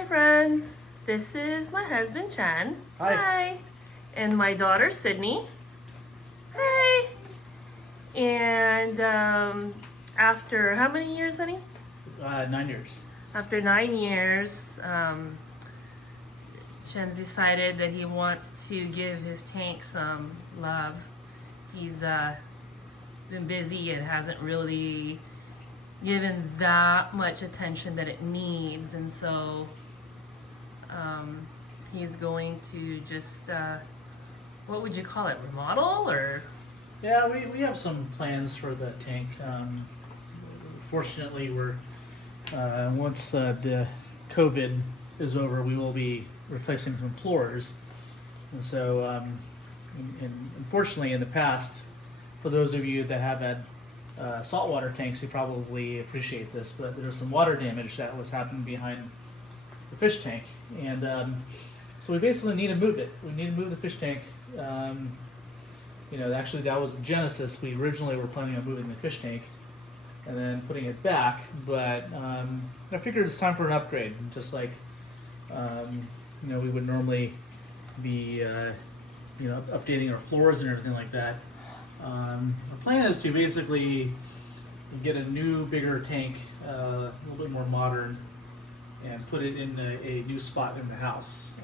Hi friends, this is my husband Chan. Hi. And my daughter Sydney. Hey. And after how many years, honey? 9 years. After 9 years, Chan's decided that he wants to give his tank some love. He's been busy and hasn't really given that much attention that it needs, and so he's going to just what would you call it, remodel? Or Yeah, we have some plans for the tank. Fortunately, we're once the COVID is over, we will be replacing some floors, and so and unfortunately in the past, for those of you that have had saltwater tanks, you probably appreciate this, but there's some water damage that was happening behind the fish tank, and so we basically need to move it. We need to move the fish tank. Actually, that was the genesis. We originally were planning on moving the fish tank and then putting it back, but I figured it's time for an upgrade, just like we would normally be updating our floors and everything like that. Our plan is to basically get a new, bigger tank, a little bit more modern, and put it in a new spot in the house.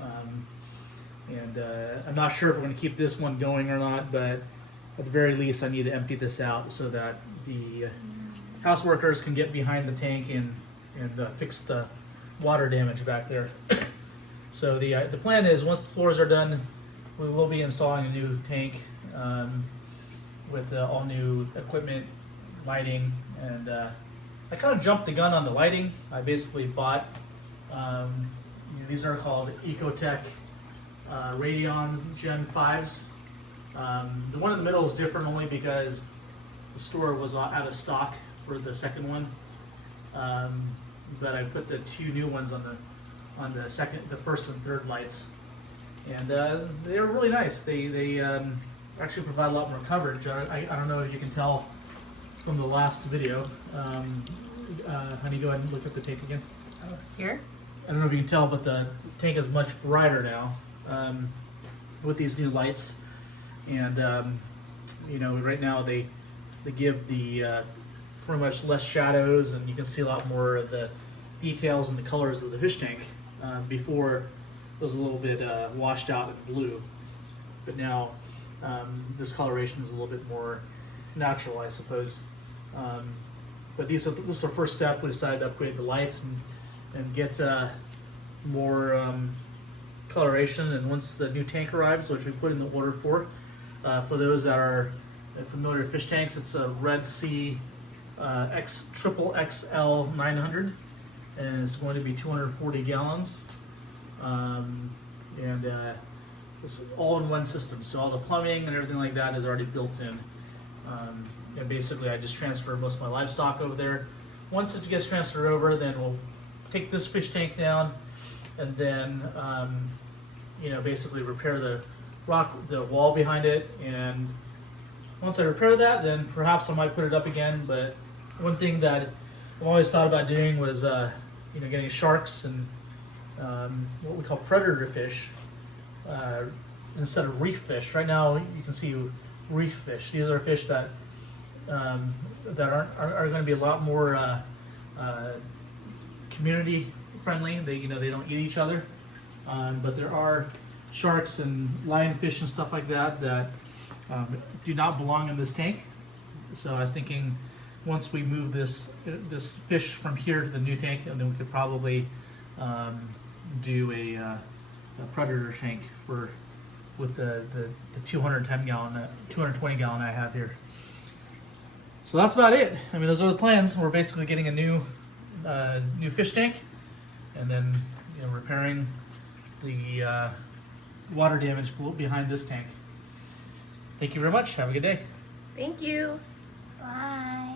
I'm not sure if we're going to keep this one going or not, but at the very least I need to empty this out so that the house workers can get behind the tank and fix the water damage back there. So the plan is, once the floors are done, we will be installing a new tank with all new equipment, lighting, and I kind of jumped the gun on the lighting. I basically bought these are called Ecotech Radion Gen 5s. The one in the middle is different only because the store was out of stock for the second one, but I put the two new ones on the first and third lights, and they're really nice. They actually provide a lot more coverage. I don't know if you can tell from the last video. Honey, go ahead and look at the tank again. here? I don't know if you can tell, but the tank is much brighter now with these new lights, and right now they give the pretty much less shadows, and you can see a lot more of the details and the colors of the fish tank. Before it was a little bit washed out in blue, but now this coloration is a little bit more natural, I suppose. But this is our first step. We decided to upgrade the lights and get more coloration. And once the new tank arrives, which we put in the order for those that are familiar with fish tanks, it's a Red Sea Triple XL 900, and it's going to be 240 gallons. It's all in one system, so all the plumbing and everything like that is already built in. And basically I just transfer most of my livestock over there. Once it gets transferred over, then we'll take this fish tank down and then basically repair the wall behind it. And once I repair that, then perhaps I might put it up again. But one thing that I've always thought about doing was getting sharks and what we call predator fish instead of reef fish. Right now you can see reef fish. These are fish that are going to be a lot more community friendly. They don't eat each other, but there are sharks and lionfish and stuff like that do not belong in this tank. So I was thinking, once we move this fish from here to the new tank, and then we could probably do a predator tank with the 220 gallon I have here. So that's about it. I mean, those are the plans. We're basically getting a new fish tank, and then repairing the water damage behind this tank. Thank you very much. Have a good day. Thank you. Bye.